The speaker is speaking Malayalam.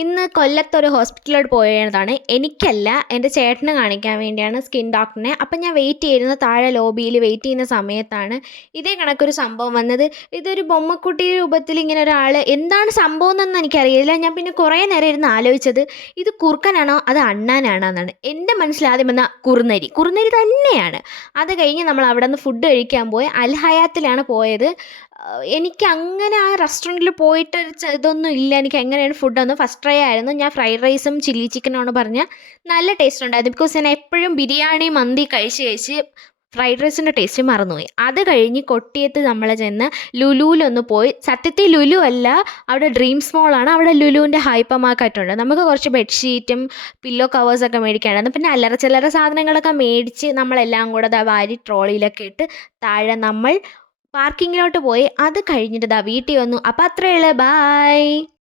ഇന്ന് കൊല്ലത്തൊരു ഹോസ്പിറ്റലിലോട്ട് പോയതാണ്. എനിക്കല്ല, എൻ്റെ ചേട്ടന് കാണിക്കാൻ വേണ്ടിയാണ് സ്കിൻ ഡോക്ടറിനെ. അപ്പം ഞാൻ വെയിറ്റ് ചെയ്യുന്ന താഴെ ലോബിയിൽ വെയിറ്റ് ചെയ്യുന്ന സമയത്താണ് ഇതേ കണക്കൊരു സംഭവം വന്നത്. ഇതൊരു ബൊമ്മക്കുട്ടി രൂപത്തിൽ ഇങ്ങനെ ഒരാൾ, എന്താണ് സംഭവം എന്നൊന്നും എനിക്കറിയില്ല. ഞാൻ പിന്നെ കുറേ നേരം ഇരുന്ന് ആലോചിച്ചത് ഇത് കുറുക്കനാണോ അത് അണ്ണാനാണോ എന്നാണ്. എൻ്റെ മനസ്സിൽ ആദ്യം വന്ന കുറുനരി കുറുനരി തന്നെയാണ്. അത് കഴിഞ്ഞ് നമ്മൾ അവിടെ നിന്ന് ഫുഡ് കഴിക്കാൻ പോയി അൽ ഹയാത്തിലാണ് പോയത്. എനിക്കങ്ങനെ ആ റെസ്റ്റോറൻറ്റിൽ പോയിട്ട് ഇതൊന്നും ഇല്ല. എനിക്ക് എങ്ങനെയാണ് ഫുഡൊന്നും ഫസ്റ്റ് ട്രൈ ആയിരുന്നു. ഞാൻ ഫ്രൈഡ് റൈസും ചില്ലി ചിക്കനുമാണ് പറഞ്ഞാൽ നല്ല ടേസ്റ്റ് ഉണ്ടായിരുന്നു. ബിക്കോസ് ഞാൻ എപ്പോഴും ബിരിയാണി മന്തി കഴിച്ച് ഫ്രൈഡ് റൈസിൻ്റെ ടേസ്റ്റ് മറന്നുപോയി. അത് കഴിഞ്ഞ് കൊട്ടിയത്ത് നമ്മൾ ചെന്ന് ലുലുവിലൊന്ന് പോയി. സത്യത്തിൽ ലുലു അല്ല, അവിടെ ഡ്രീംസ് മോളാണ്. അവിടെ ലുലുവിൻ്റെ ഹൈപ്പർ മാർക്കറ്റുണ്ട്. നമുക്ക് കുറച്ച് ബെഡ്ഷീറ്റും പില്ലോ കവേഴ്സൊക്കെ മേടിക്കാനായിരുന്നു. പിന്നെ അല്ലറ ചില്ലറ സാധനങ്ങളൊക്കെ മേടിച്ച് നമ്മളെല്ലാം കൂടെ വാരി ട്രോളിയിലൊക്കെ ഇട്ട് താഴെ നമ്മൾ പാർക്കിങ്ങിലോട്ട് പോയി. അത് കഴിഞ്ഞിട്ട് വീട്ടിൽ വന്നു. അപ്പം അത്രയേ ഉള്ളൂ. ബായ്.